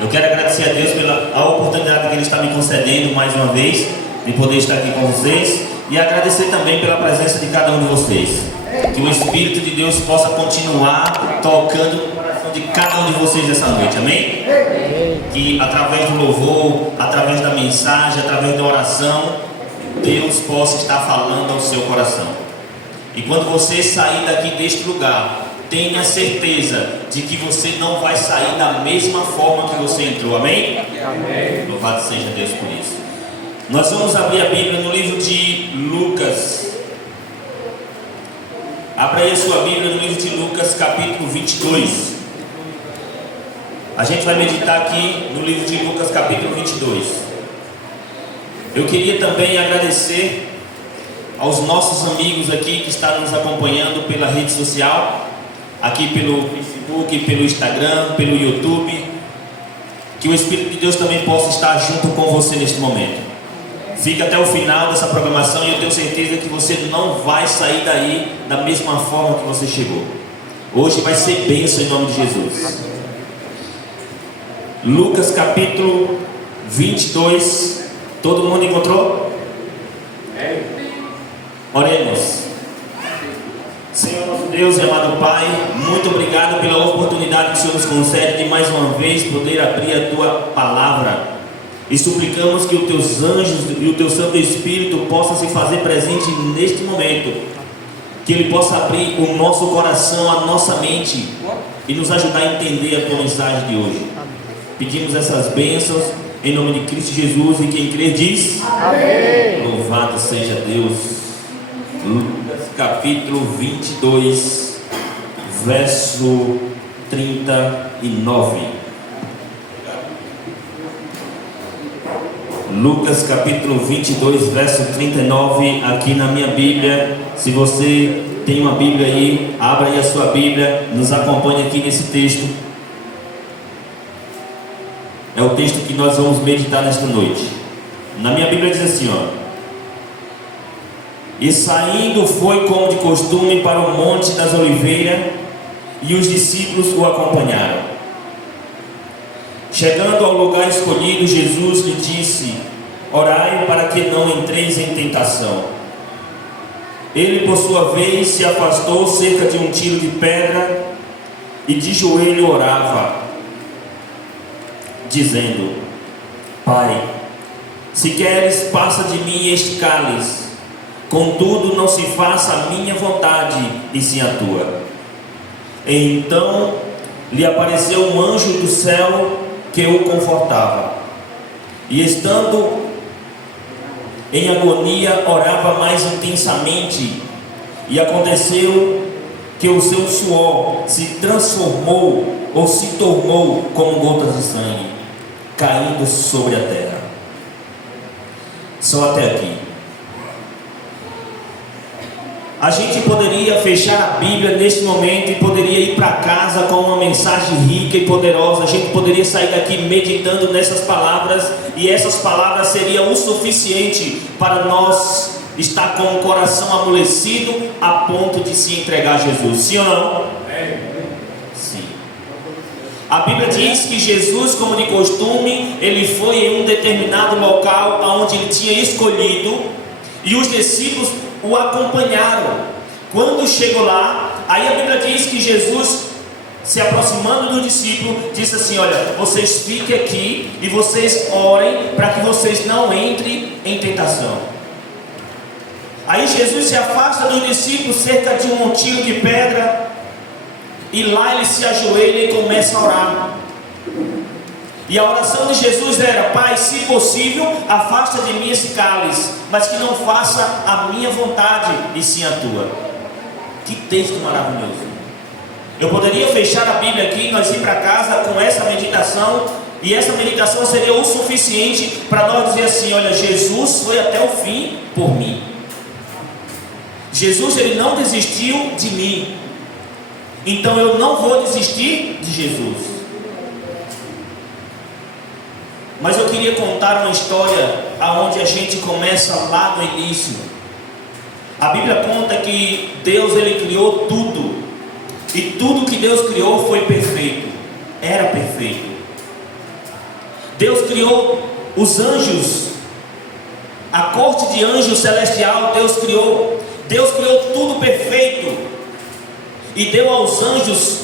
Eu quero agradecer a Deus pela a oportunidade que Ele está me concedendo mais uma vez de poder estar aqui com vocês e agradecer também pela presença de cada um de vocês. Que o Espírito de Deus possa continuar tocando no coração de cada um de vocês essa noite, amém? Que através do louvor, através da mensagem, através da oração, Deus possa estar falando ao seu coração. E quando você sair daqui deste lugar, tenha certeza de que você não vai sair da mesma forma que você entrou, amém? Amém. Louvado seja Deus por isso. Nós vamos abrir a Bíblia no livro de Lucas. Abra aí a sua Bíblia no livro de Lucas, capítulo 22. A gente vai meditar aqui no livro de Lucas, capítulo 22. Eu queria também agradecer aos nossos amigos aqui que estão nos acompanhando pela rede social, aqui pelo Facebook, pelo Instagram, pelo YouTube. Que o Espírito de Deus também possa estar junto com você neste momento. Fique até o final dessa programação e eu tenho certeza que você não vai sair daí da mesma forma que você chegou. Hoje vai ser bênção em nome de Jesus. Lucas capítulo 22. Todo mundo encontrou? Oremos. Senhor nosso Deus e amado Pai, muito obrigado pela oportunidade que o Senhor nos concede de mais uma vez poder abrir a Tua Palavra. E suplicamos que os Teus anjos e o Teu Santo Espírito possam se fazer presente neste momento. Que Ele possa abrir o nosso coração, a nossa mente e nos ajudar a entender a Tua mensagem de hoje. Pedimos essas bênçãos em nome de Cristo Jesus e quem crê diz amém. Louvado seja Deus. Lucas capítulo 22, verso 39. Lucas capítulo 22, verso 39, aqui na minha Bíblia. Se você tem uma Bíblia aí, abra aí a sua Bíblia, nos acompanhe aqui nesse texto. É o texto que nós vamos meditar nesta noite. Na minha Bíblia diz assim, ó: e saindo foi como de costume para o Monte das Oliveiras, e os discípulos o acompanharam. Chegando ao lugar escolhido, Jesus lhe disse: orai para que não entreis em tentação. Ele, por sua vez, se afastou cerca de um tiro de pedra e de joelho orava, dizendo: Pai, se queres, passa de mim este cálice, contudo não se faça a minha vontade, e sim a tua. Então lhe apareceu um anjo do céu que o confortava, e estando em agonia orava mais intensamente, e aconteceu que o seu suor se transformou ou se tornou como gotas de sangue caindo sobre a terra. Só até aqui. A gente poderia fechar a Bíblia neste momento e poderia ir para casa com uma mensagem rica e poderosa. A gente poderia sair daqui meditando nessas palavras, e essas palavras seriam o suficiente para nós estar com o coração amolecido a ponto de se entregar a Jesus. Sim ou não? Sim. A Bíblia diz que Jesus, como de costume, ele foi em um determinado local onde ele tinha escolhido, e os discípulos o acompanharam. Quando chegou lá, aí a Bíblia diz que Jesus, se aproximando do discípulo, disse assim: olha, vocês fiquem aqui e vocês orem para que vocês não entrem em tentação. Aí Jesus se afasta do discípulo cerca de um tiro de pedra, e lá ele se ajoelha e começa a orar. E a oração de Jesus era: Pai, se possível, afasta de mim esse cálice, mas que não faça a minha vontade, e sim a tua. Que texto maravilhoso. Eu poderia fechar a Bíblia aqui e nós ir para casa com essa meditação, e essa meditação seria o suficiente para nós dizer assim: olha, Jesus foi até o fim por mim. Jesus, ele não desistiu de mim, então eu não vou desistir de Jesus. Mas eu queria contar uma história aonde a gente começa lá no início. A Bíblia conta que Deus, ele criou tudo, e tudo que Deus criou foi perfeito, era perfeito. Deus criou os anjos, a corte de anjos celestial. Deus criou tudo perfeito e deu aos anjos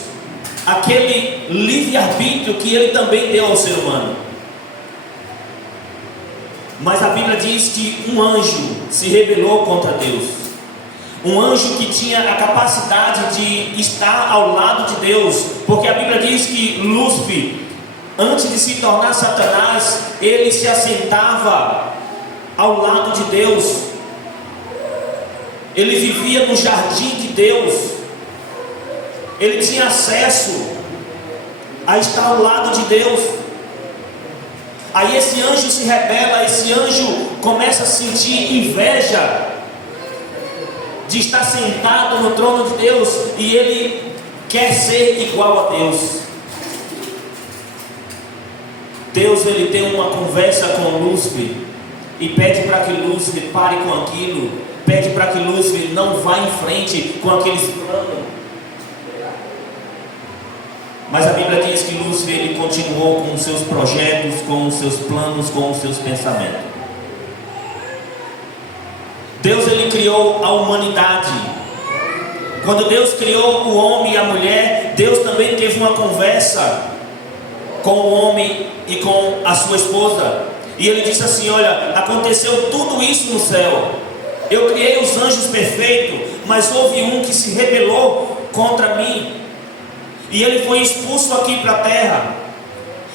aquele livre-arbítrio que Ele também deu ao ser humano. Mas a Bíblia diz que um anjo se rebelou contra Deus. Um anjo que tinha a capacidade de estar ao lado de Deus, porque a Bíblia diz que Lúcifer, antes de se tornar Satanás, ele se assentava ao lado de Deus. Ele vivia no jardim de Deus. Ele tinha acesso a estar ao lado de Deus. Aí esse anjo se rebela, esse anjo começa a sentir inveja de estar sentado no trono de Deus, e ele quer ser igual a Deus. Deus, ele tem uma conversa com Lúcifer e pede para que Lúcifer pare com aquilo, pede para que Lúcifer não vá em frente com aqueles planos. Mas a Bíblia diz que Lúcifer, ele continuou com os seus projetos, com os seus planos, com os seus pensamentos. Deus, ele criou a humanidade. Quando Deus criou o homem e a mulher, Deus também teve uma conversa com o homem e com a sua esposa. E ele disse assim: olha, aconteceu tudo isso no céu. Eu criei os anjos perfeitos, mas houve um que se rebelou contra mim, e ele foi expulso aqui para a terra.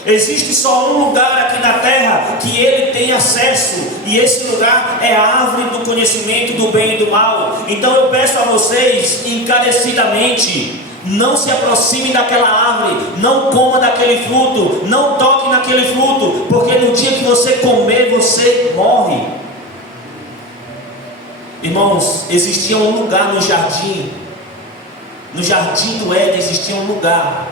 Existe só um lugar aqui na terra que ele tem acesso, e esse lugar é a árvore do conhecimento do bem e do mal. Então eu peço a vocês encarecidamente: não se aproxime daquela árvore, não coma daquele fruto, não toque naquele fruto, porque no dia que você comer, você morre. Irmãos, existia um lugar no jardim do Éden existia um lugar,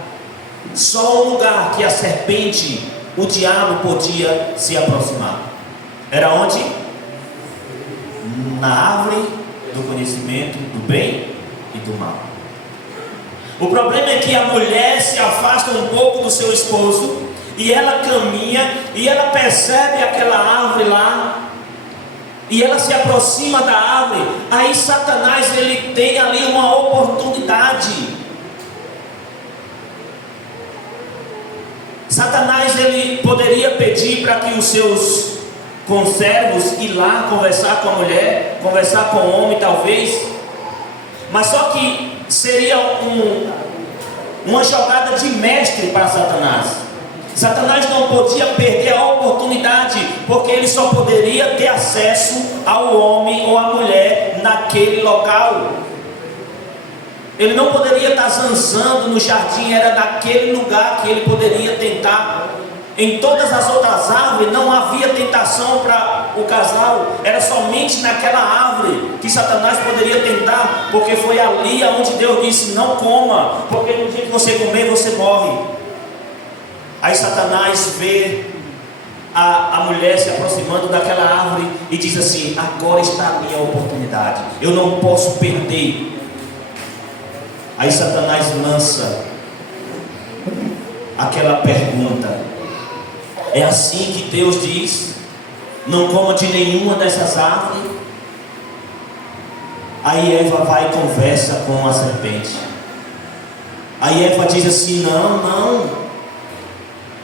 só um lugar que a serpente, o diabo, podia se aproximar. Era onde? Na árvore do conhecimento do bem e do mal. O problema é que a mulher se afasta um pouco do seu esposo, e ela caminha, e ela percebe aquela árvore lá, e ela se aproxima da árvore. Aí Satanás, ele tem ali uma oportunidade. Satanás, ele poderia pedir para que os seus conservos ir lá conversar com a mulher, conversar com o homem talvez, mas só que seria uma jogada de mestre para Satanás. Satanás não podia perder a oportunidade, porque ele só poderia ter acesso ao homem ou à mulher naquele local. Ele não poderia estar zanzando no jardim, era naquele lugar que ele poderia tentar. Em todas as outras árvores não havia tentação para o casal, era somente naquela árvore que Satanás poderia tentar, porque foi ali onde Deus disse: não coma, porque no dia que você comer, você morre. Aí Satanás vê a mulher se aproximando daquela árvore e diz assim: agora está a minha oportunidade, eu não posso perder. Aí Satanás lança aquela pergunta: é assim que Deus diz? Não coma de nenhuma dessas árvores? Aí Eva vai e conversa com a serpente. Aí Eva diz assim: não,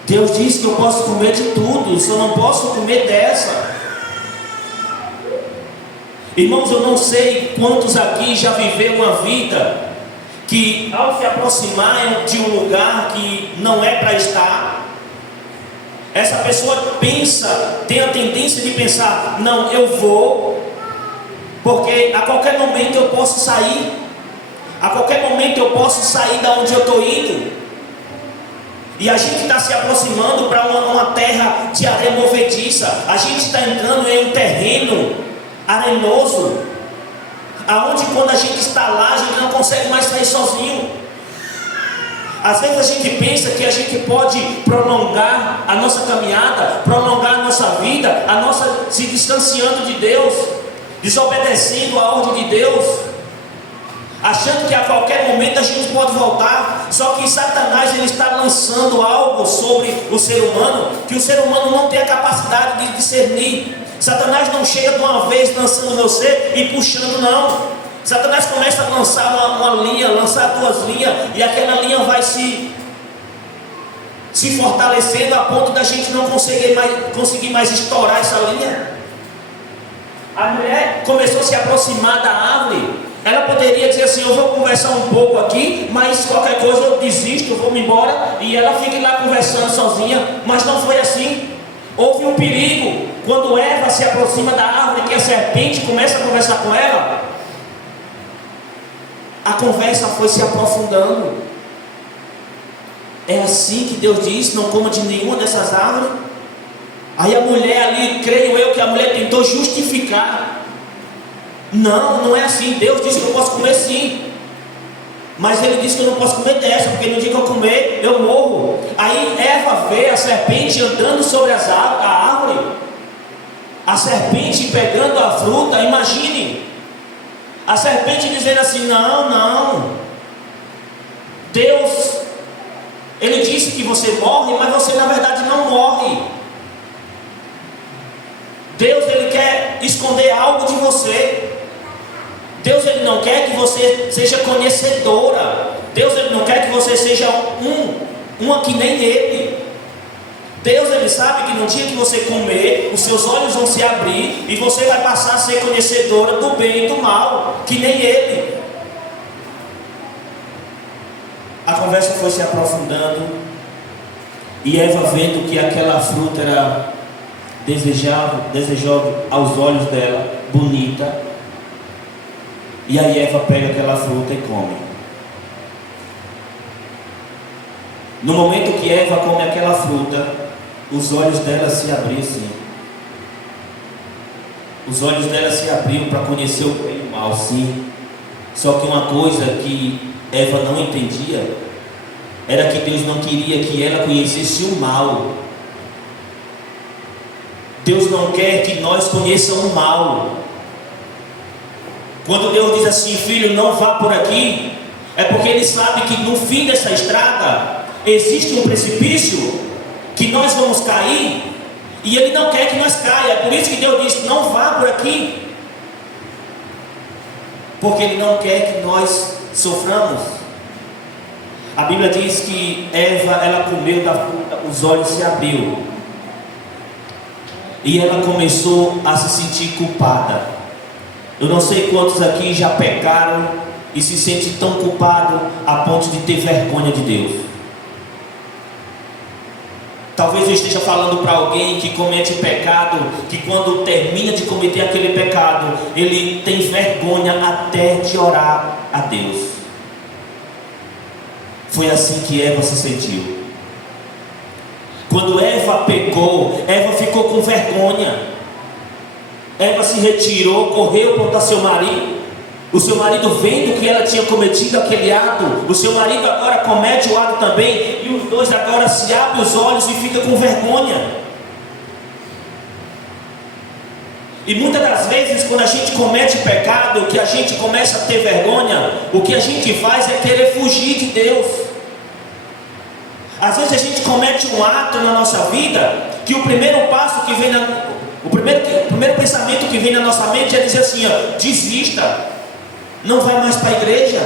Deus disse que eu posso comer de tudo, só não posso comer dessa. Irmãos, eu não sei quantos aqui já viveram uma vida que, ao se aproximarem de um lugar que não é para estar, essa pessoa pensa, tem a tendência de pensar: não, eu vou, porque a qualquer momento eu posso sair, a qualquer momento eu posso sair da onde eu estou indo. E a gente está se aproximando para uma terra de areia movediça. A gente está entrando em um terreno arenoso, aonde quando a gente está lá, a gente não consegue mais sair sozinho. Às vezes a gente pensa que a gente pode prolongar a nossa caminhada, prolongar a nossa vida, se distanciando de Deus, desobedecendo a ordem de Deus. achando que a qualquer momento a gente pode voltar. Só que Satanás, ele está lançando algo sobre o ser humano que o ser humano não tem a capacidade de discernir. Satanás não chega de uma vez lançando você e puxando, não. Satanás começa a lançar uma linha, lançar duas linhas, e aquela linha vai se fortalecendo a ponto da gente não conseguir mais estourar essa linha. A mulher começou a se aproximar da árvore. Ela poderia dizer assim: eu vou conversar um pouco aqui, mas qualquer coisa eu desisto, eu vou me embora, e ela fica lá conversando sozinha. Mas não foi assim. Houve um perigo. Quando Eva se aproxima da árvore, que a serpente começa a conversar com ela, a conversa foi se aprofundando. É assim que Deus disse: não coma de nenhuma dessas árvores. Aí a mulher ali, creio eu que a mulher tentou justificar. Não é assim. Deus disse que eu posso comer sim, mas Ele disse que eu não posso comer dessa, porque no dia que eu comer, eu morro. Aí Eva vê a serpente andando sobre a árvore, a serpente pegando a fruta. Imagine a serpente dizendo assim: não, Deus, Ele disse que você morre, mas você na verdade não morre. Deus, Ele quer esconder algo de você. Deus, Ele não quer que você seja conhecedora. Deus, Ele não quer que você seja uma que nem Ele. Deus, Ele sabe que no dia que você comer, os seus olhos vão se abrir e você vai passar a ser conhecedora do bem e do mal, que nem Ele. A conversa foi se aprofundando, e Eva, vendo que aquela fruta era desejável aos olhos dela, bonita, e aí Eva pega aquela fruta e come. No momento que Eva come aquela fruta, os olhos dela se abriam assim. Os olhos dela se abriam para conhecer o bem e o mal, sim. Só que uma coisa que Eva não entendia era que Deus não queria que ela conhecesse o mal. Deus não quer que nós conheçamos o mal. Quando Deus diz assim: filho, não vá por aqui, é porque Ele sabe que no fim dessa estrada existe um precipício que nós vamos cair, e Ele não quer que nós caia. É por isso que Deus diz: não vá por aqui, porque Ele não quer que nós soframos. A Bíblia diz que Eva, ela comeu da fruta, os olhos se abriu, e ela começou a se sentir culpada. Eu não sei quantos aqui já pecaram e se sentem tão culpados a ponto de ter vergonha de Deus. Talvez eu esteja falando para alguém que comete pecado, que quando termina de cometer aquele pecado, ele tem vergonha até de orar a Deus. Foi assim que Eva se sentiu. Quando Eva pecou, Eva ficou com vergonha. Eva se retirou, correu contra seu marido. O seu marido, vendo que ela tinha cometido aquele ato, o seu marido agora comete o ato também, e os dois agora se abrem os olhos e ficam com vergonha. E muitas das vezes, quando a gente comete pecado, que a gente começa a ter vergonha, o que a gente faz é querer fugir de Deus. Às vezes a gente comete um ato na nossa vida, que o primeiro passo que vem o primeiro pensamento que vem na nossa mente é dizer assim: ó, desista, não vai mais para a igreja.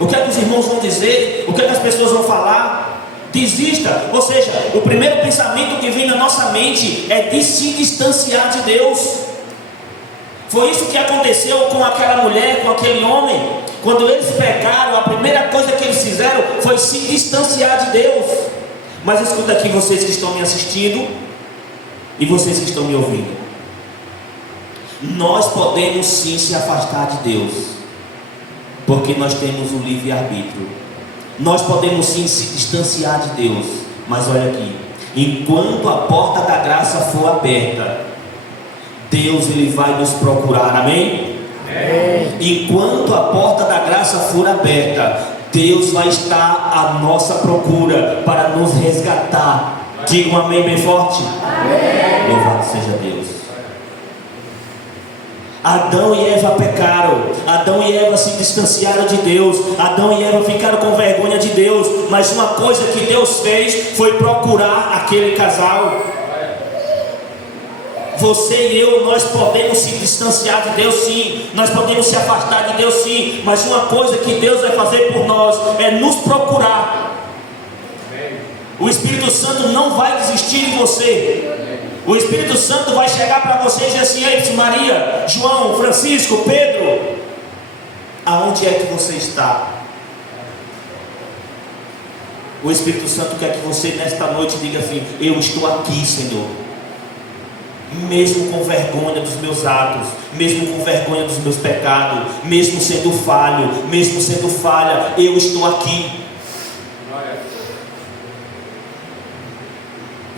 O que é que os irmãos vão dizer? O que é que as pessoas vão falar? Desista. Ou seja, o primeiro pensamento que vem na nossa mente é de se distanciar de Deus. Foi isso que aconteceu com aquela mulher, com aquele homem. Quando eles pecaram, a primeira coisa que eles fizeram foi se distanciar de Deus. Mas escuta aqui, vocês que estão me assistindo e vocês que estão me ouvindo, nós podemos sim se afastar de Deus, porque nós temos o livre-arbítrio. Nós podemos sim se distanciar de Deus, mas olha aqui, enquanto a porta da graça for aberta, Deus, Ele vai nos procurar, amém? Amém. Enquanto a porta da graça for aberta, Deus vai estar à nossa procura para nos resgatar. Diga um amém bem forte. Amém. Louvado seja Deus. Adão e Eva pecaram, Adão e Eva se distanciaram de Deus, Adão e Eva ficaram com vergonha de Deus, mas uma coisa que Deus fez foi procurar aquele casal. Você e eu, nós podemos se distanciar de Deus sim, nós podemos se afastar de Deus sim, mas uma coisa que Deus vai fazer por nós é nos procurar. O Espírito Santo não vai desistir de você. O Espírito Santo vai chegar para você e dizer assim: ei, Maria, João, Francisco, Pedro, aonde é que você está? O Espírito Santo quer que você nesta noite diga assim: eu estou aqui, Senhor. Mesmo com vergonha dos meus atos, mesmo com vergonha dos meus pecados, mesmo sendo falho, mesmo sendo falha, eu estou aqui.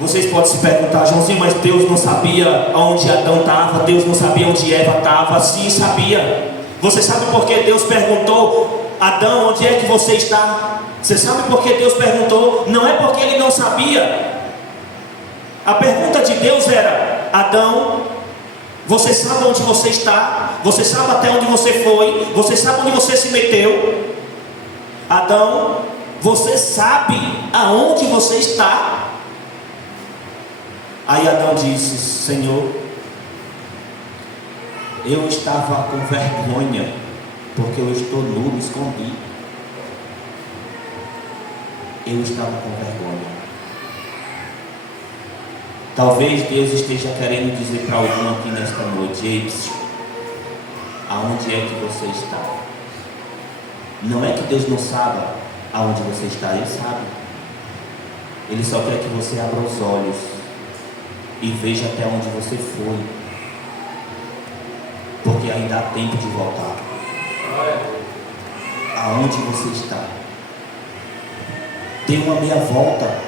Vocês podem se perguntar: Joãozinho, mas Deus não sabia onde Adão estava, Deus não sabia onde Eva estava? Sim, sabia. Você sabe por que Deus perguntou: Adão, onde é que você está? Você sabe por que Deus perguntou? Não é porque Ele não sabia. A pergunta de Deus era: Adão, você sabe onde você está? Você sabe até onde você foi? Você sabe onde você se meteu? Adão, você sabe aonde você está? Aí Adão disse: Senhor, eu estava com vergonha, porque eu estou nu, me escondi. Eu estava com vergonha. Talvez Deus esteja querendo dizer para algum aqui nesta noite: ei, aonde é que você está? Não é que Deus não saiba aonde você está, Ele sabe. Ele só quer que você abra os olhos e veja até onde você foi, porque ainda há tempo de voltar. Aonde você está? Dê uma meia volta,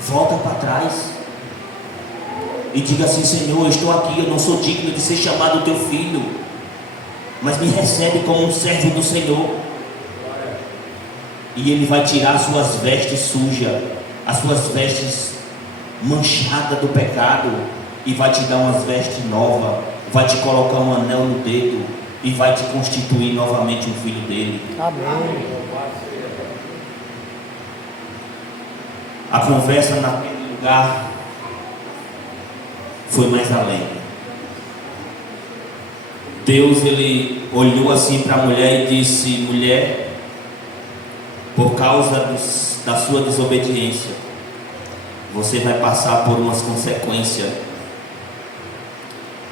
volta para trás e diga assim: Senhor, eu estou aqui, eu não sou digno de ser chamado teu filho, mas me recebe como um servo do Senhor. E Ele vai tirar as suas vestes sujas, as suas vestes manchadas do pecado, e vai te dar umas vestes novas, vai te colocar um anel no dedo e vai te constituir novamente um filho dele. Amém. A conversa naquele lugar foi mais além. Deus, Ele olhou assim para a mulher e disse: mulher, por causa da sua desobediência, você vai passar por umas consequências.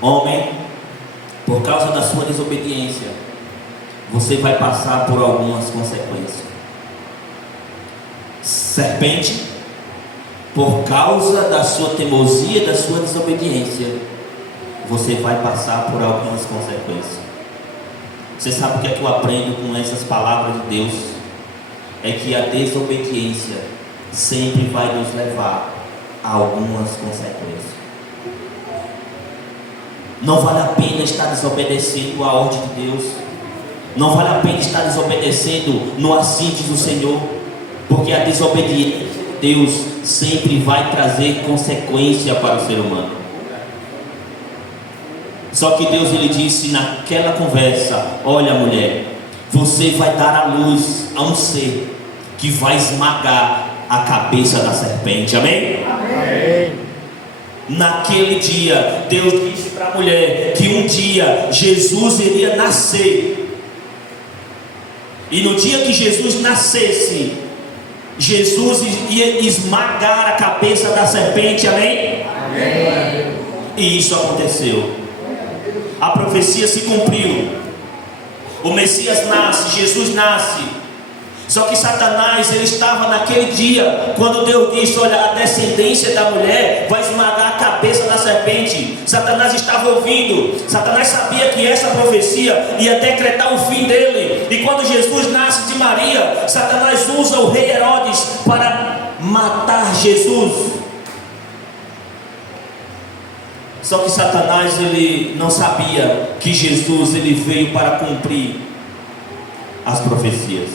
Homem, por causa da sua desobediência, você vai passar por algumas consequências. Serpente, por causa da sua teimosia, da sua desobediência, você vai passar por algumas consequências. Você sabe o que é que eu aprendo com essas palavras de Deus? É que a desobediência sempre vai nos levar a algumas consequências. Não vale a pena estar desobedecendo a ordem de Deus. Não vale a pena estar desobedecendo no assinte do Senhor, porque a desobediência de Deus sempre vai trazer consequência para o ser humano. Só que Deus, Ele disse naquela conversa: olha, mulher, você vai dar à luz a um ser que vai esmagar a cabeça da serpente. Amém? Amém. Naquele dia, Deus disse para a mulher que um dia Jesus iria nascer, e no dia que Jesus nascesse, Jesus ia esmagar a cabeça da serpente. Amém? Amém. E isso aconteceu. A profecia se cumpriu. O Messias nasce, Jesus nasce. Só que Satanás, ele estava naquele dia, quando Deus disse: olha, a descendência da mulher vai esmagar a cabeça da serpente. Satanás estava ouvindo. Satanás sabia que essa profecia ia decretar o fim dele. E quando Jesus nasce de Maria, Satanás usa o rei Herodes para matar Jesus. Só que Satanás, ele não sabia que Jesus, ele veio para cumprir as profecias.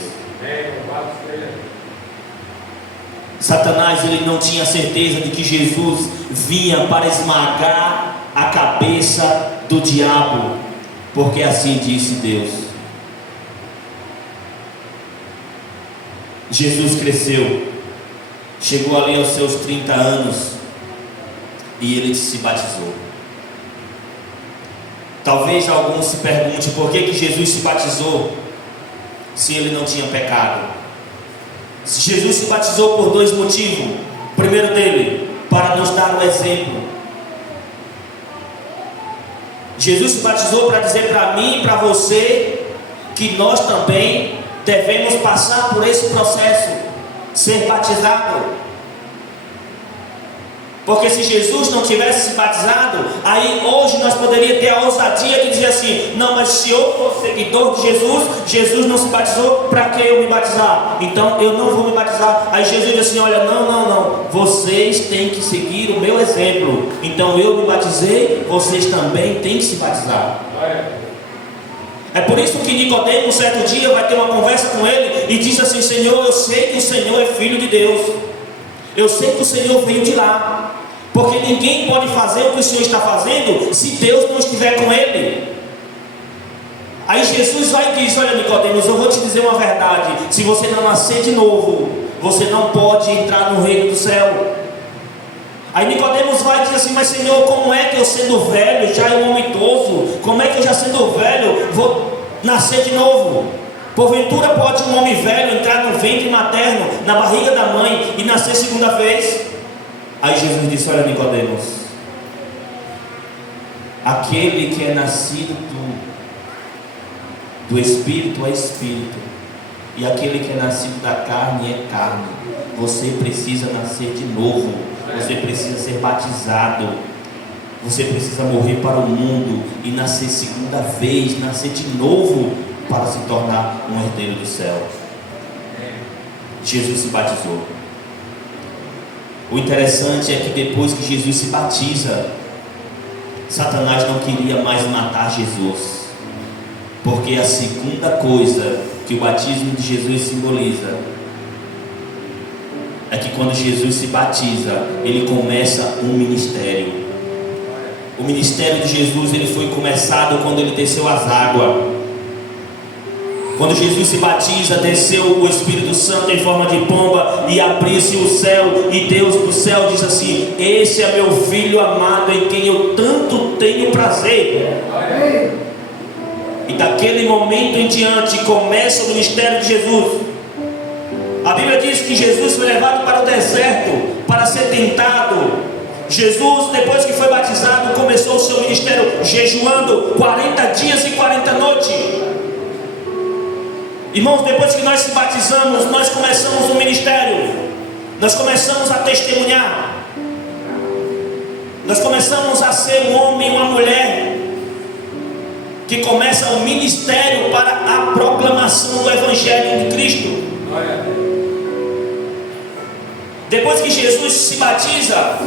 Satanás, ele não tinha certeza de que Jesus vinha para esmagar a cabeça do diabo, porque assim disse Deus. Jesus cresceu, chegou ali aos seus 30 anos e ele se batizou. Talvez alguns se perguntem por que Jesus se batizou se ele não tinha pecado. Jesus se batizou por dois motivos. O primeiro dele, para nos dar o exemplo. Jesus se batizou para dizer para mim e para você que nós também devemos passar por esse processo, ser batizado. Porque se Jesus não tivesse se batizado, aí hoje nós poderíamos ter a ousadia de dizer assim: não, mas se eu for seguidor de Jesus, Jesus não se batizou, para que eu me batizar? Então eu não vou me batizar. Aí Jesus diz assim: olha, não, vocês têm que seguir o meu exemplo. Então eu me batizei, vocês também têm que se batizar. É por isso que Nicodemo, um certo dia, vai ter uma conversa com ele e diz assim: Senhor, eu sei que o Senhor é filho de Deus, eu sei que o Senhor veio de lá, porque ninguém pode fazer o que o Senhor está fazendo se Deus não estiver com ele. Aí Jesus vai e diz: olha, Nicodemo, eu vou te dizer uma verdade: se você não nascer de novo, você não pode entrar no reino do céu. Aí Nicodemos vai e diz assim: mas Senhor, como é que eu sendo velho, já é um homem idoso, como é que eu já sendo velho vou nascer de novo? Porventura pode um homem velho entrar no ventre materno, na barriga da mãe, e nascer segunda vez? Aí Jesus disse: olha, Nicodemos, aquele que é nascido do Espírito é Espírito, e aquele que é nascido da carne é carne. Você precisa nascer de novo, você precisa ser batizado, você precisa morrer para o mundo e nascer segunda vez, nascer de novo para se tornar um herdeiro do céu. Jesus se batizou. O interessante é que depois que Jesus se batiza, Satanás não queria mais matar Jesus, porque a segunda coisa que o batismo de Jesus simboliza é que quando Jesus se batiza, ele começa um ministério. O ministério de Jesus, ele foi começado quando ele desceu as águas. Quando Jesus se batiza, desceu o Espírito Santo em forma de pomba e abriu-se o céu, e Deus do céu diz assim: esse é meu filho amado em quem eu tanto tenho prazer. E daquele momento em diante começa o ministério de Jesus. A Bíblia diz que Jesus foi levado para o deserto para ser tentado. Jesus, depois que foi batizado, começou o seu ministério jejuando 40 dias e 40 noites. Irmãos, depois que nós se batizamos, nós começamos o ministério. Nós começamos a testemunhar. Nós começamos a ser um homem e uma mulher que começa o ministério para a proclamação do Evangelho de Cristo. Depois que Jesus se batiza,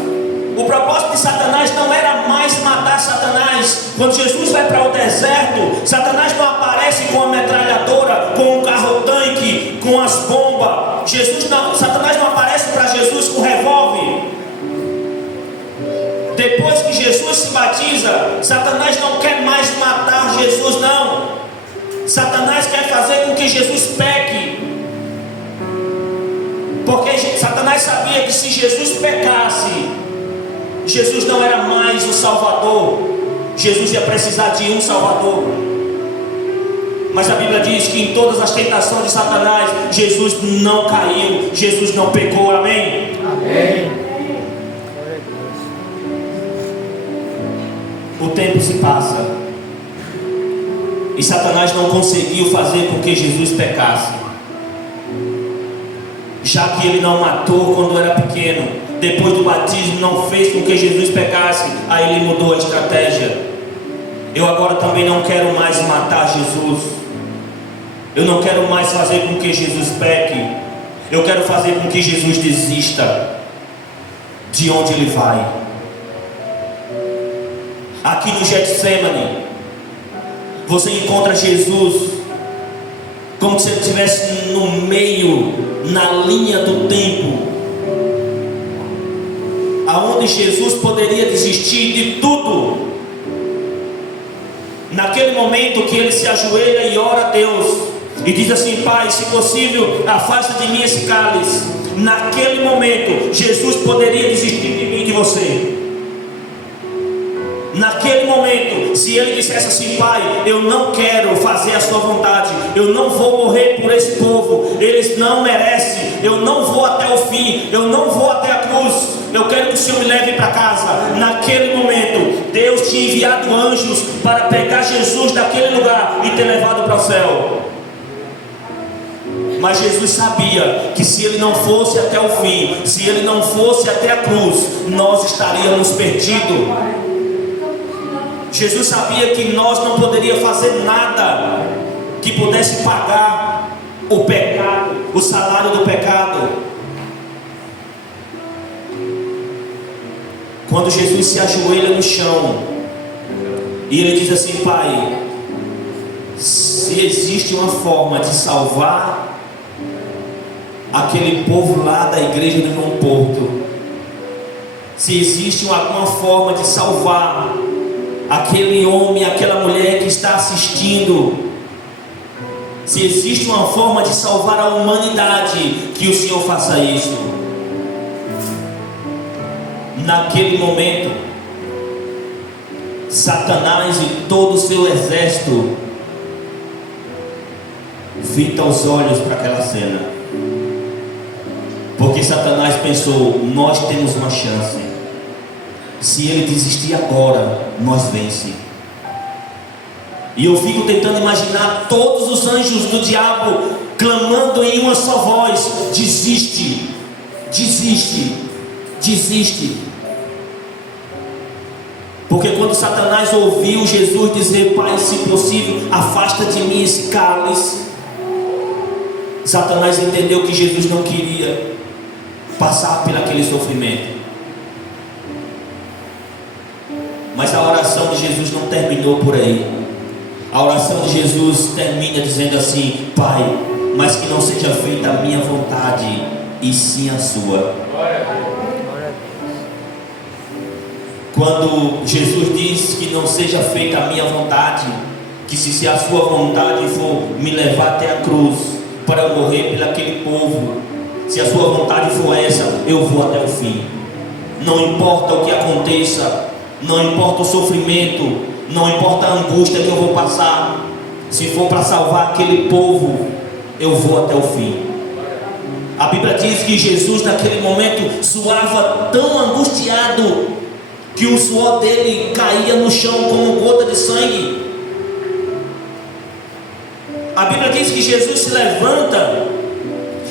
o propósito de Satanás não era mais matar Satanás. Quando Jesus vai para o deserto, Satanás não aparece com a metralhadora, com um carro-tanque, com as bombas. Satanás não aparece para Jesus com revólver. Depois que Jesus se batiza, Satanás não quer mais matar Jesus, não. Satanás quer fazer com que Jesus peque, porque Satanás sabia que se Jesus pecasse, Jesus não era mais o Salvador. Jesus ia precisar de um Salvador. Mas a Bíblia diz que em todas as tentações de Satanás, Jesus não caiu, Jesus não pecou. Amém? Amém. O tempo se passa e Satanás não conseguiu fazer com que Jesus pecasse. Já que ele não matou quando era pequeno, depois do batismo não fez com que Jesus pecasse, aí ele mudou a estratégia. Eu agora também não quero mais matar Jesus. Eu não quero mais fazer com que Jesus peque. Eu quero fazer com que Jesus desista de onde ele vai. Aqui no Getsemane, você encontra Jesus como se ele estivesse no meio, na linha do tempo, aonde Jesus poderia desistir de tudo Naquele momento que ele se ajoelha e ora a Deus e diz assim: Pai, se possível, afasta de mim esse cálice. Naquele momento, Jesus poderia desistir de mim e de você. Naquele momento, se ele dissesse assim: Pai, eu não quero fazer a sua vontade, eu não vou morrer por esse povo, eles não merecem, eu não vou até o fim, eu não vou até a cruz, eu quero que o Senhor me leve para casa. Naquele momento, Deus tinha enviado anjos para pegar Jesus daquele lugar e ter levado para o céu. Mas Jesus sabia que se ele não fosse até o fim, se ele não fosse até a cruz, nós estaríamos perdidos. Jesus sabia que nós não poderíamos fazer nada que pudesse pagar o pecado, o salário do pecado. Quando Jesus se ajoelha no chão e ele diz assim: Pai, se existe uma forma de salvar aquele povo lá da igreja do João Porto, se existe alguma forma de salvar aquele homem, aquela mulher que está assistindo, se existe uma forma de salvar a humanidade, que o Senhor faça isso. Naquele momento, Satanás e todo o seu exército vita os olhos para aquela cena, porque Satanás pensou: nós temos uma chance. Se ele desistir agora, nós vence. E eu fico tentando imaginar todos os anjos do diabo clamando em uma só voz: desiste, desiste, desiste. Porque quando Satanás ouviu Jesus dizer: Pai, se possível, afasta de mim esse cálice, Satanás entendeu que Jesus não queria passar por aquele sofrimento. Mas a oração de Jesus não terminou por aí. A oração de Jesus termina dizendo assim: Pai, mas que não seja feita a minha vontade, e sim a sua. Quando Jesus diz que não seja feita a minha vontade, que se a sua vontade for me levar até a cruz para eu morrer pelo aquele povo, se a sua vontade for essa, eu vou até o fim. Não importa o que aconteça, não importa o sofrimento, não importa a angústia que eu vou passar, se for para salvar aquele povo, eu vou até o fim. A Bíblia diz que Jesus naquele momento suava tão angustiado que o suor dele caía no chão como gota de sangue. A Bíblia diz que Jesus se levanta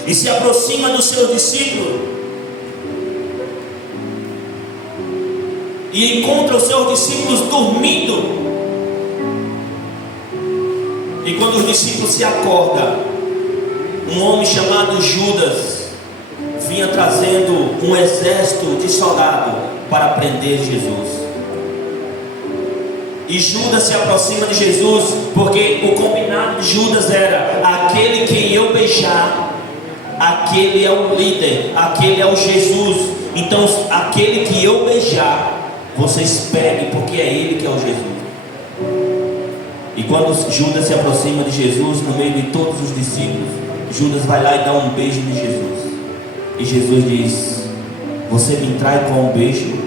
e se aproxima dos seus discípulos e encontra os seus discípulos dormindo. E quando os discípulos se acordam, um homem chamado Judas vinha trazendo um exército de soldados para prender Jesus. E Judas se aproxima de Jesus, porque o combinado de Judas era: aquele que eu beijar, aquele é o líder, aquele é o Jesus. Então aquele que eu beijar, vocês peguem, porque é ele que é o Jesus. E quando Judas se aproxima de Jesus, no meio de todos os discípulos, Judas vai lá e dá um beijo de Jesus. E Jesus diz: você me trai com um beijo?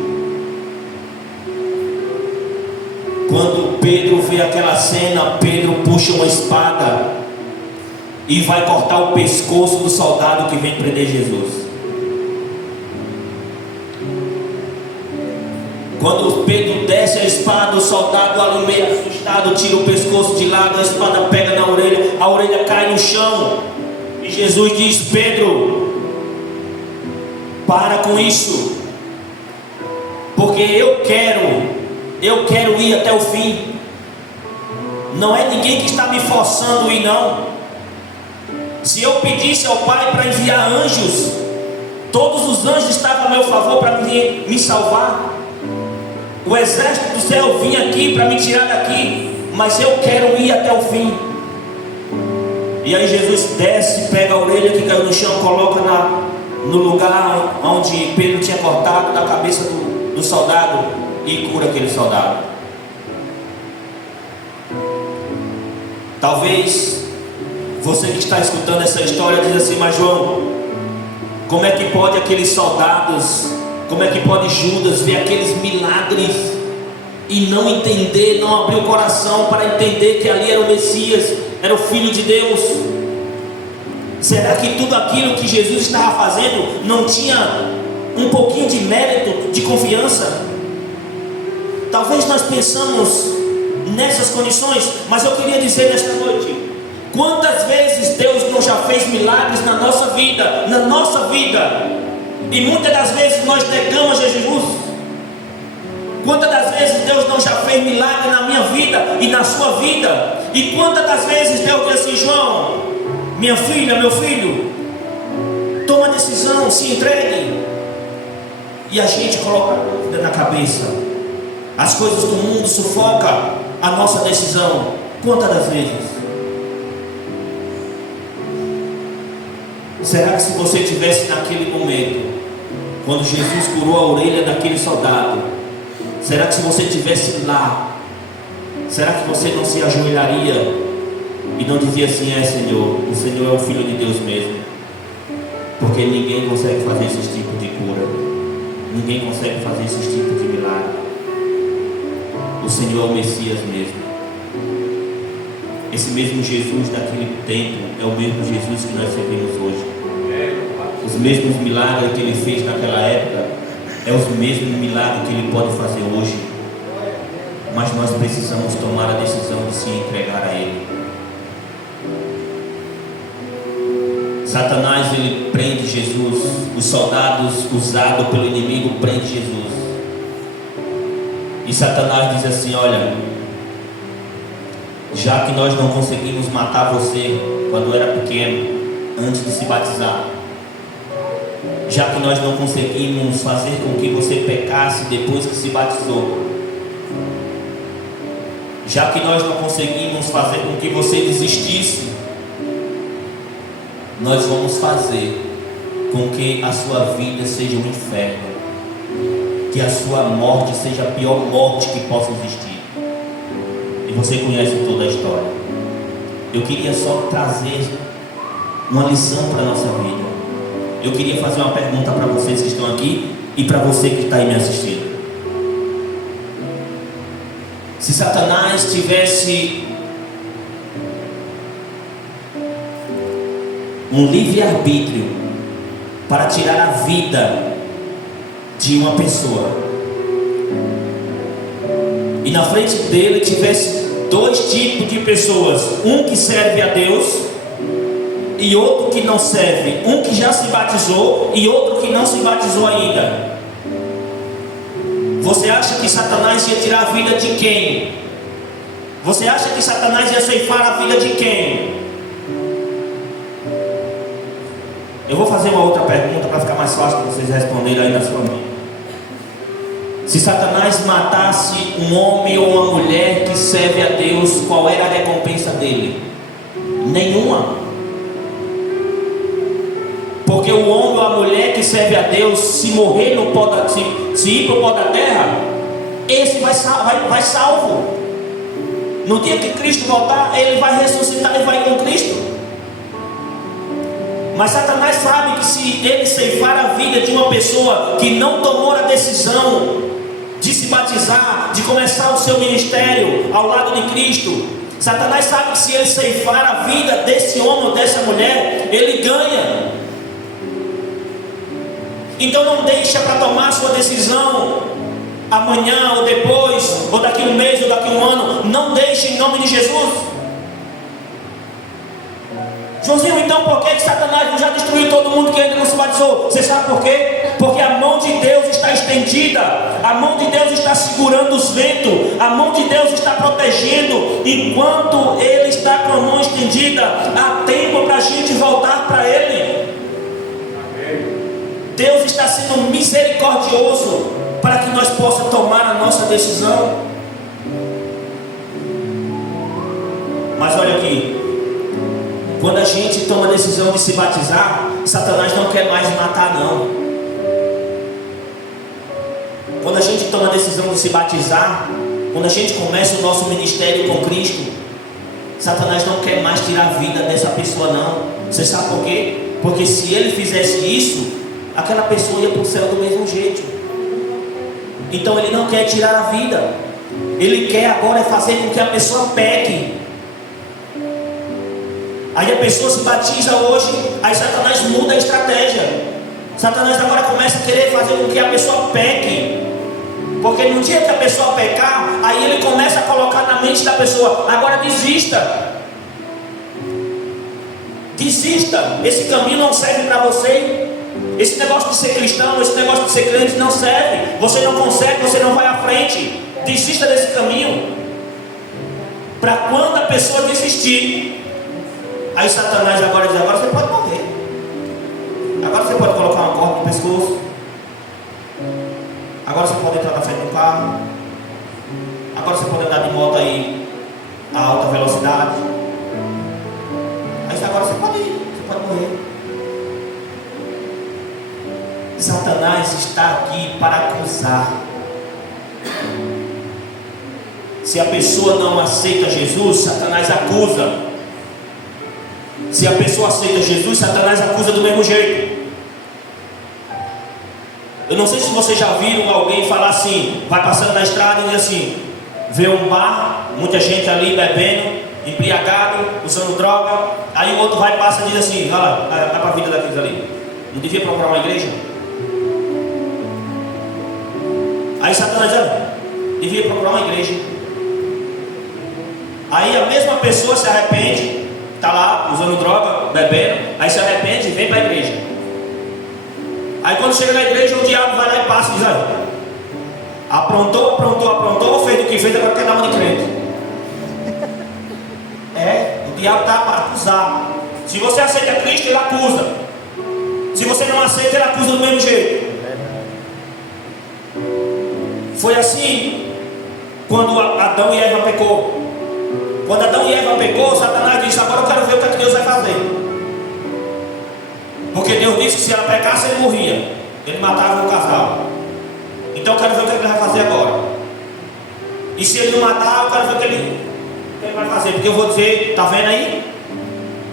Quando Pedro vê aquela cena, Pedro puxa uma espada e vai cortar o pescoço do soldado que vem prender Jesus. Quando Pedro desce a espada, o soldado ali meio assustado tira o pescoço de lado, a espada pega na orelha, a orelha cai no chão. E Jesus diz: Pedro, para com isso, porque eu quero ir até o fim. Não é ninguém que está me forçando a ir, não. Se eu pedisse ao Pai para enviar anjos, todos os anjos estavam a meu favor para me salvar. O exército do céu vinha aqui para me tirar daqui, mas eu quero ir até o fim. E aí Jesus desce, pega a orelha que caiu no chão, coloca no lugar onde Pedro tinha cortado da cabeça do soldado e cura aquele soldado. Talvez você que está escutando essa história diz assim: mas João, como é que pode aqueles soldados, como é que pode Judas ver aqueles milagres e não entender, não abrir o coração para entender que ali era o Messias, era o Filho de Deus? Será que tudo aquilo que Jesus estava fazendo não tinha um pouquinho de mérito, de confiança? Talvez nós pensamos nessas condições, mas eu queria dizer nesta noite: quantas vezes Deus não já fez milagres na nossa vida, e muitas das vezes nós negamos a Jesus. Quantas das vezes Deus não já fez milagre na minha vida e na sua vida, e quantas das vezes Deus diz assim: João, minha filha, meu filho, toma a decisão, se entregue, e a gente coloca a dúvida na cabeça. As coisas do mundo sufocam a nossa decisão. Quantas das vezes? Será que se você estivesse naquele momento, quando Jesus curou a orelha daquele soldado, será que se você estivesse lá, será que você não se ajoelharia e não dizia assim: é Senhor, o Senhor é o Filho de Deus mesmo? Porque ninguém consegue fazer esse tipo de cura, ninguém consegue fazer esse tipo de milagre. O Senhor é o Messias mesmo. Esse mesmo Jesus daquele tempo é o mesmo Jesus que nós servimos hoje. Os mesmos milagres que Ele fez naquela época é os mesmos milagres que Ele pode fazer hoje. Mas nós precisamos tomar a decisão de se entregar a Ele. Satanás, ele prende Jesus. Os soldados usados pelo inimigo prendem Jesus. E Satanás diz assim: olha, já que nós não conseguimos matar você quando era pequeno, antes de se batizar, já que nós não conseguimos fazer com que você pecasse depois que se batizou, já que nós não conseguimos fazer com que você desistisse, nós vamos fazer com que a sua vida seja um inferno, que a sua morte seja a pior morte que possa existir. E você conhece toda a história. Eu queria só trazer uma lição para a nossa vida. Eu queria fazer uma pergunta para vocês que estão aqui e para você que está aí me assistindo. Se Satanás tivesse um livre-arbítrio para tirar a vida de uma pessoa, e na frente dele tivesse dois tipos de pessoas, um que serve a Deus e outro que não serve, um que já se batizou e outro que não se batizou ainda, você acha que Satanás ia tirar a vida de quem? Você acha que Satanás ia ceifar a vida de quem? Eu vou fazer uma outra pergunta para ficar mais fácil para vocês responderem aí na sua mente. Se Satanás matasse um homem ou uma mulher que serve a Deus, qual era a recompensa dele? Nenhuma. Porque o homem ou a mulher que serve a Deus, se morrer no pó da, se ir para o pó da terra, esse vai salvo. No dia que Cristo voltar, ele vai ressuscitar e vai com Cristo. Mas Satanás sabe que se ele ceifar a vida de uma pessoa que não tomou a decisão de se batizar, de começar o seu ministério ao lado de Cristo, Satanás sabe que se ele ceifar a vida desse homem ou dessa mulher, ele ganha. Então não deixa para tomar sua decisão amanhã ou depois, ou daqui um mês ou daqui um ano. Não deixe em nome de Jesus. Joãozinho, então por que Satanás não já destruiu todo mundo que ainda não se batizou? Você sabe por quê? Porque a mão de Deus está estendida, a mão de Deus está segurando os ventos, a mão de Deus está protegendo. Enquanto Ele está com a mão estendida, há tempo para a gente voltar para Ele. Deus está sendo misericordioso para que nós possamos tomar a nossa decisão. Mas olha aqui, quando a gente toma a decisão de se batizar, Satanás não quer mais matar, não. Quando a gente toma a decisão de se batizar, quando a gente começa o nosso ministério com Cristo, Satanás não quer mais tirar a vida dessa pessoa, não. Você sabe por quê? Porque se ele fizesse isso, aquela pessoa ia para o céu do mesmo jeito. Então ele não quer tirar a vida. Ele quer agora fazer com que a pessoa peque. Aí a pessoa se batiza hoje, aí Satanás muda a estratégia. Satanás agora começa a querer fazer com que a pessoa peque. Porque no dia que a pessoa pecar, aí ele começa a colocar na mente da pessoa: agora desista. Desista, esse caminho não serve para você. Esse negócio de ser cristão, esse negócio de ser crente não serve. Você não consegue, você não vai à frente. Desista desse caminho. Para quando a pessoa desistir, aí Satanás agora diz: agora você pode morrer. Agora você pode colocar uma corda no pescoço. Agora você pode entrar na frente do carro. Agora você pode andar de moto aí a alta velocidade. Aí agora você pode ir, você pode morrer. Satanás está aqui para acusar. Se a pessoa não aceita Jesus, Satanás acusa. Se a pessoa aceita Jesus, Satanás acusa do mesmo jeito. Eu não sei se vocês já viram alguém falar assim, vai passando na estrada e diz assim, vê um bar, muita gente ali bebendo, embriagado, usando droga. Aí o outro vai e passa e diz assim, olha lá, vai para a vida daqueles ali. Não devia procurar uma igreja? Aí Satanás diz, devia procurar uma igreja. Aí a mesma pessoa se arrepende, está lá usando droga, bebendo, aí se arrepende e vem para a igreja. Aí quando chega na igreja, o diabo vai lá e passa e diz, aprontou, fez o que fez, agora quer dar uma de crente. O diabo está para acusar. Se você aceita Cristo, ele acusa. Se você não aceita, ele acusa do mesmo jeito. Foi assim quando Adão e Eva pecou. Quando Adão e Eva pecou, Satanás disse, agora eu quero ver o que Deus vai fazer. Porque Deus disse que se ela pecasse, ele morria. Ele matava o casal. Então eu quero ver o que ele vai fazer agora. E se ele não matar, eu quero ver o que ele vai fazer. Porque eu vou dizer, está vendo aí?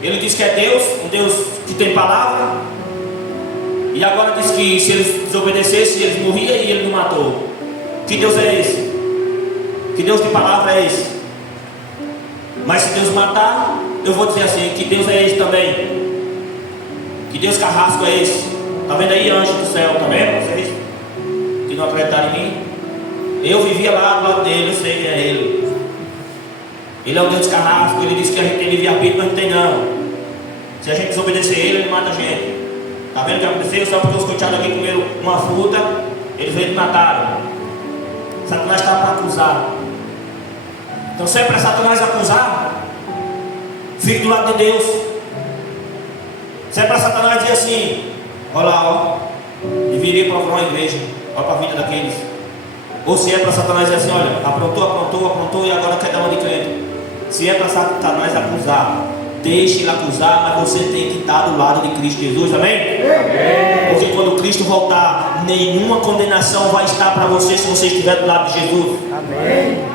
Ele diz que é Deus, um Deus que tem palavra. E agora diz que se eles desobedecessem, eles morriam e ele não matou. Que Deus é esse? Que Deus de palavra é esse? Mas se Deus matar, eu vou dizer assim, que Deus é esse também. Que Deus carrasco é esse? Está vendo aí, anjo do céu? Está vendo vocês? Que não acreditaram em mim? Eu vivia lá do lado dele, eu sei quem é ele. Ele é um Deus de carrasco, ele disse que a gente tem livre-arbítrio, mas não tem não. Se a gente desobedecer ele mata a gente. Está vendo o que aconteceu? Só porque os coitados aqui comeram uma fruta, eles veio e mataram. Satanás está para acusar. Então se é para Satanás acusar, fique do lado de Deus. Se é para Satanás dizer assim, olha lá, deveria procurar uma igreja, olha para a vida daqueles. Ou se é para Satanás dizer assim, olha, aprontou e agora quer dar uma de crente. Se é para Satanás acusar, deixe ele acusar, mas você tem que estar do lado de Cristo Jesus, amém? Amém. Porque quando Cristo voltar, nenhuma condenação vai estar para você se você estiver do lado de Jesus. Amém.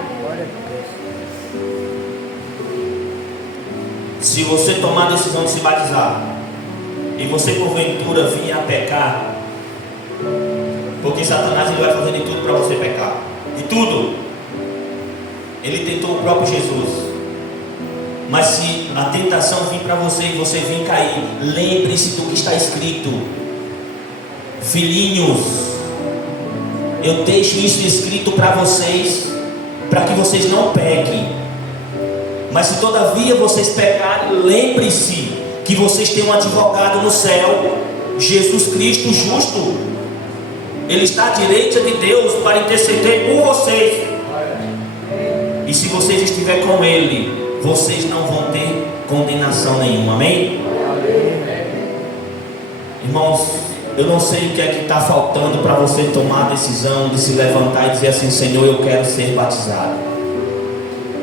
Se você tomar a decisão de se batizar e você porventura vir a pecar, porque Satanás ele vai fazer de tudo para você pecar, de tudo. Ele tentou o próprio Jesus. Mas se a tentação vir para você e você vir cair, lembre-se do que está escrito. Filhinhos, eu deixo isso escrito para vocês, para que vocês não pequem. Mas se todavia vocês pecarem, lembre-se que vocês têm um advogado no céu, Jesus Cristo justo. Ele está à direita de Deus para interceder por vocês. E se vocês estiverem com Ele, vocês não vão ter condenação nenhuma, amém? Irmãos, eu não sei o que é que está faltando para você tomar a decisão de se levantar e dizer assim, Senhor, eu quero ser batizado.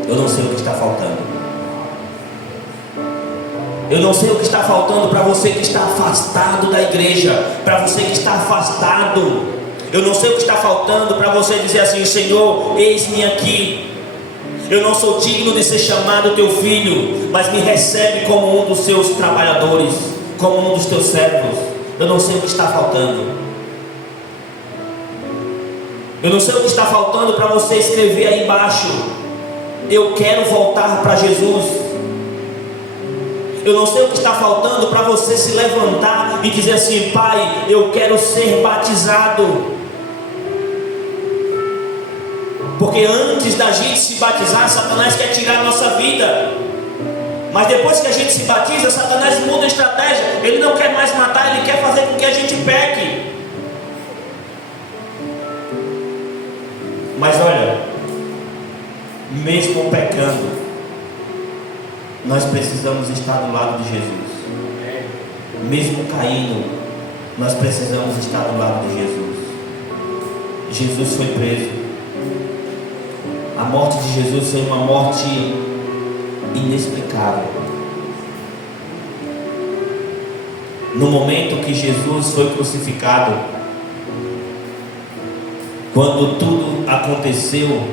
Eu não sei o que está faltando. Eu não sei o que está faltando para você que está afastado da igreja, para você que está afastado. Eu não sei o que está faltando para você dizer assim, Senhor, eis-me aqui. eu não sou digno de ser chamado teu filho, mas me recebe como um dos seus trabalhadores, como um dos teus servos. Eu não sei o que está faltando. Eu não sei o que está faltando para você escrever aí embaixo: eu quero voltar para Jesus. Eu não sei o que está faltando para você se levantar e dizer assim: Pai, eu quero ser batizado. Porque antes da gente se batizar, Satanás quer tirar a nossa vida. Mas depois que a gente se batiza, Satanás muda a estratégia. Ele não quer mais matar, ele quer fazer com que a gente peque. Mas olha, mesmo pecando, nós precisamos estar do lado de Jesus. Mesmo caindo, nós precisamos estar do lado de Jesus. Jesus foi preso. A morte de Jesus foi uma morte inexplicável. No momento que Jesus foi crucificado, quando tudo aconteceu,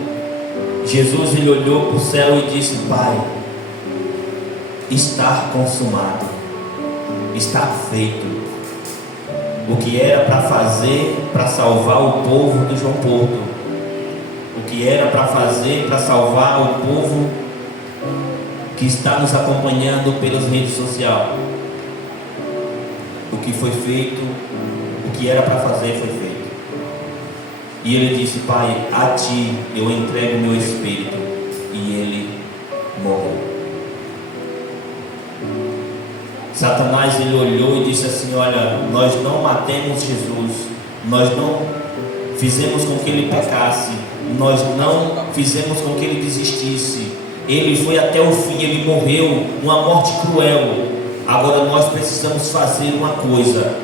Jesus ele olhou para o céu e disse: Pai, está consumado, está feito. O que era para fazer para salvar o povo do João Porto, o que era para fazer para salvar o povo que está nos acompanhando pelas redes sociais, o que foi feito, o que era para fazer foi feito. E ele disse: Pai, a ti eu entrego meu espírito. E ele morreu. Satanás ele olhou e disse assim: olha, nós não matemos Jesus, nós não fizemos com que ele pecasse, nós não fizemos com que ele desistisse. Ele foi até o fim, ele morreu uma morte cruel. Agora nós precisamos fazer uma coisa: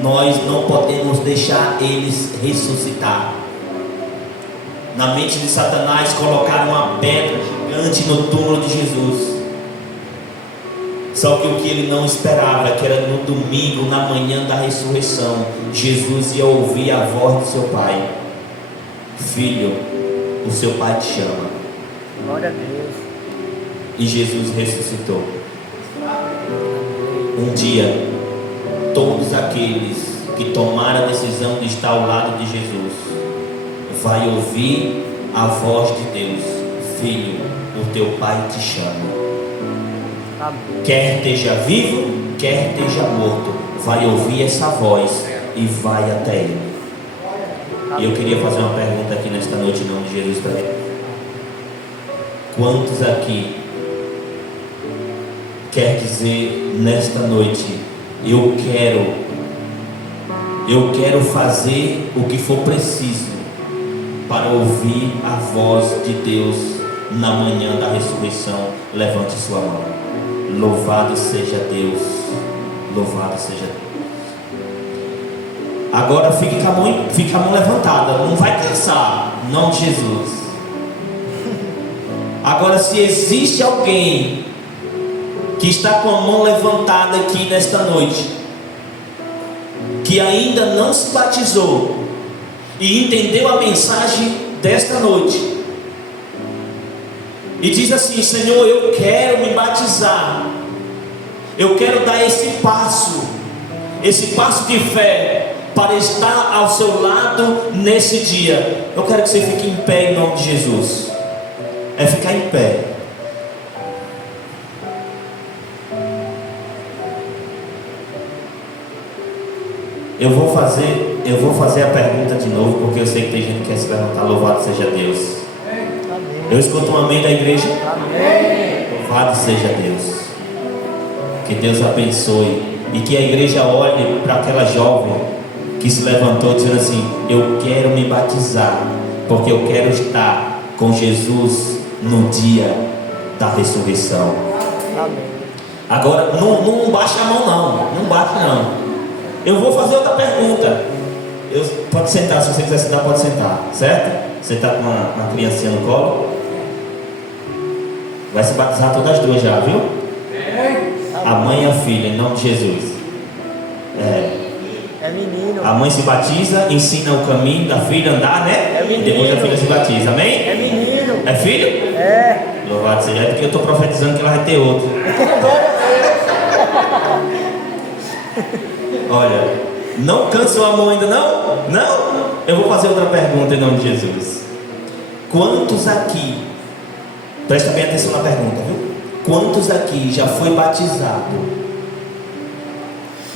nós não podemos deixar eles ressuscitar. Na mente de Satanás colocaram uma pedra gigante no túmulo de Jesus. Só que o que ele não esperava é que era no domingo, na manhã da ressurreição, Jesus ia ouvir a voz do seu pai: Filho, o seu pai te chama. Glória a Deus. E Jesus ressuscitou. Um dia, todos aqueles que tomaram a decisão de estar ao lado de Jesus vai ouvir a voz de Deus: Filho, o teu pai te chama. Amém. Quer esteja vivo, quer esteja morto, vai ouvir essa voz e vai até ele. E eu queria fazer uma pergunta aqui nesta noite em nome de Jesus para ele. Quantos aqui quer dizer nesta noite: eu quero fazer o que for preciso para ouvir a voz de Deus na manhã da ressurreição? Levante sua mão. Louvado seja Deus. Louvado seja Deus. Agora fique com a mão levantada. Não vai cansar. Em nome de Jesus. Agora, se existe alguém que está com a mão levantada aqui nesta noite, que ainda não se batizou e entendeu a mensagem desta noite, e diz assim: Senhor, eu quero me batizar, eu quero dar esse passo de fé para estar ao seu lado nesse dia. Eu quero que você fique em pé em nome de Jesus. É ficar em pé. Eu vou fazer a pergunta de novo, porque eu sei que tem gente que quer se levantar. Louvado seja Deus. Eu escuto um amém da igreja. Amém. Louvado seja Deus. Que Deus abençoe. E que a igreja olhe para aquela jovem que se levantou dizendo assim: eu quero me batizar, porque eu quero estar com Jesus no dia da ressurreição. Amém. Agora, não baixa a mão não. Não baixa não. Eu vou fazer outra pergunta. Pode sentar, se você quiser sentar, pode sentar. Certo? Você está com uma criancinha no colo? Vai se batizar todas as duas já, viu? A mãe e a filha, em nome de Jesus. É menino. A mãe se batiza, ensina o caminho da filha a andar, né? É menino. Depois a filha se batiza, amém? É menino. É filho? É. Louvado seja, porque eu estou profetizando que ela vai ter outro. Olha, não cansa o amor ainda não? Não? Eu vou fazer outra pergunta em nome de Jesus. Quantos aqui, presta bem atenção na pergunta, viu? Quantos aqui já foi batizado,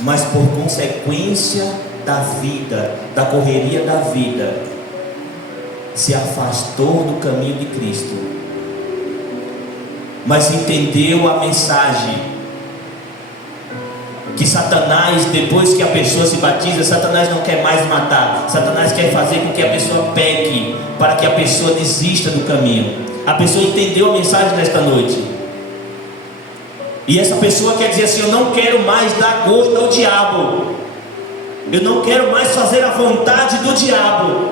mas por consequência da vida, da correria da vida, se afastou do caminho de Cristo, mas entendeu a mensagem que Satanás, depois que a pessoa se batiza, Satanás não quer mais matar, Satanás quer fazer com que a pessoa peque, para que a pessoa desista do caminho. A pessoa entendeu a mensagem nesta noite, e essa pessoa quer dizer assim: eu não quero mais dar gosto ao diabo, eu não quero mais fazer a vontade do diabo,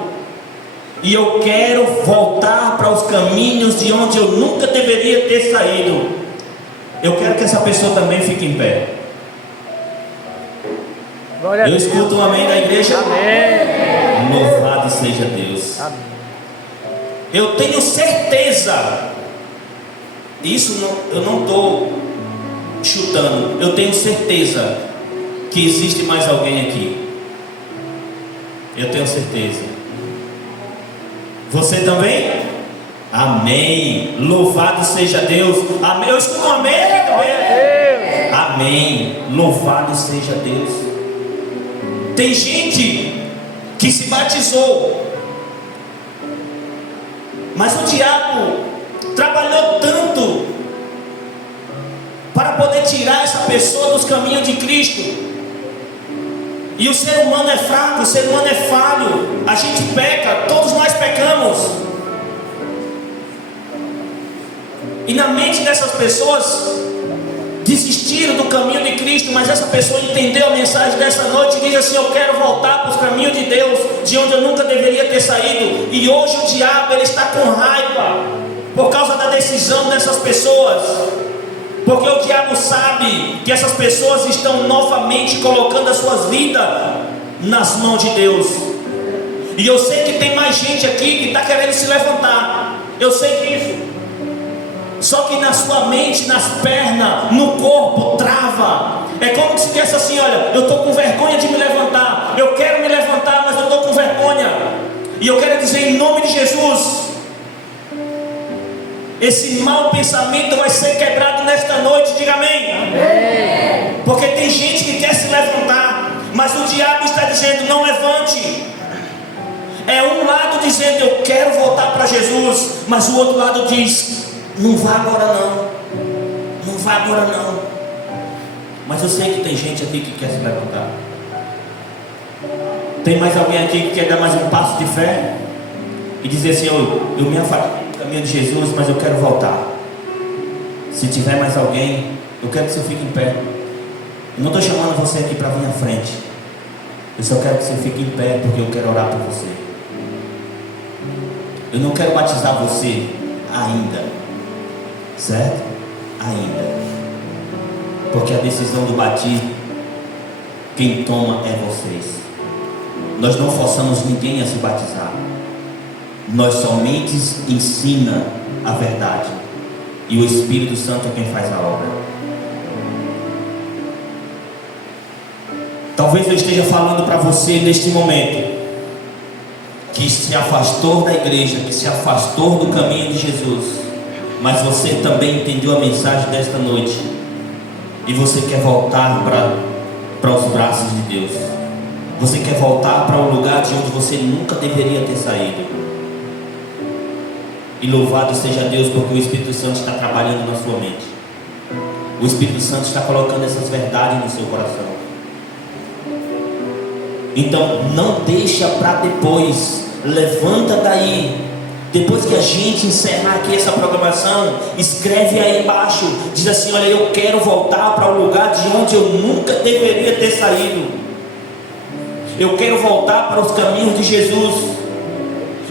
e eu quero voltar para os caminhos de onde eu nunca deveria ter saído. Eu quero que essa pessoa também fique em pé. Glória a Eu Deus. escuto um amém da igreja. Amém. Louvado seja Deus. Amém. Eu tenho certeza, isso eu não estou chutando, eu tenho certeza que existe mais alguém aqui. Eu tenho certeza. Você também? Amém. Louvado seja Deus. Amém. Eu escuto um amém aqui também. Amém. Louvado seja Deus. Tem gente que se batizou, mas o diabo trabalhou tanto para poder tirar essa pessoa dos caminhos de Cristo. E o ser humano é fraco, o ser humano é falho, a gente peca, todos nós pecamos. E na mente dessas pessoas, desistiram do caminho de Cristo, mas essa pessoa entendeu a mensagem dessa noite e diz assim: eu quero voltar para os caminhos de Deus, de onde eu nunca deveria ter saído. E hoje o diabo, ele está com raiva por causa da decisão dessas pessoas, porque o diabo sabe que essas pessoas estão novamente colocando as suas vidas nas mãos de Deus. E eu sei que tem mais gente aqui que está querendo se levantar, eu sei disso. Só que na sua mente, nas pernas, no corpo, trava. É como se dissesse assim: olha, eu estou com vergonha de me levantar, eu quero me levantar, mas eu estou com vergonha. E eu quero dizer em nome de Jesus, esse mau pensamento vai ser quebrado nesta noite. Diga amém. Amém. Porque tem gente que quer se levantar, mas o diabo está dizendo: não levante. É um lado dizendo: eu quero voltar para Jesus, mas o outro lado diz: não vá agora não, não vá agora não. Mas eu sei que tem gente aqui que quer se levantar. Tem mais alguém aqui que quer dar mais um passo de fé e dizer assim: eu me afastei do caminho de Jesus, mas eu quero voltar. Se tiver mais alguém, eu quero que você fique em pé. Eu não estou chamando você aqui para vir à frente, eu só quero que você fique em pé, porque eu quero orar por você. Eu não quero batizar você ainda, certo? Ainda, porque a decisão do batismo, quem toma é vocês. Nós não forçamos ninguém a se batizar, nós somente ensina a verdade, e o Espírito Santo é quem faz a obra. Talvez eu esteja falando para você neste momento, que se afastou da igreja, que se afastou do caminho de Jesus, mas você também entendeu a mensagem desta noite, e você quer voltar para os braços de Deus. Você quer voltar para um lugar de onde você nunca deveria ter saído. E louvado seja Deus, porque o Espírito Santo está trabalhando na sua mente. O Espírito Santo está colocando essas verdades no seu coração. Então não deixa para depois. Levanta daí. Depois que a gente encerrar aqui essa programação, escreve aí embaixo, diz assim: olha, eu quero voltar para o lugar de onde eu nunca deveria ter saído. Eu quero voltar para os caminhos de Jesus.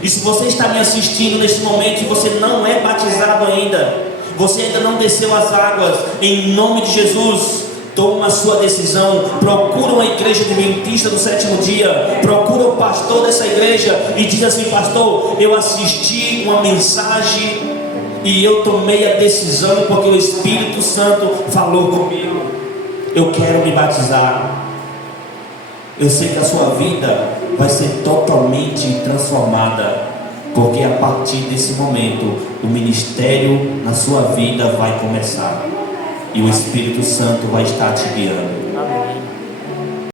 E se você está me assistindo nesse momento e você não é batizado ainda, você ainda não desceu as águas, em nome de Jesus, toma a sua decisão, procura uma igreja adventista do sétimo dia, procura o pastor dessa igreja e diz assim: pastor, eu assisti uma mensagem e eu tomei a decisão porque o Espírito Santo falou comigo, eu quero me batizar. Eu sei que a sua vida vai ser totalmente transformada, porque a partir desse momento o ministério na sua vida vai começar e o Espírito Santo vai estar te guiando.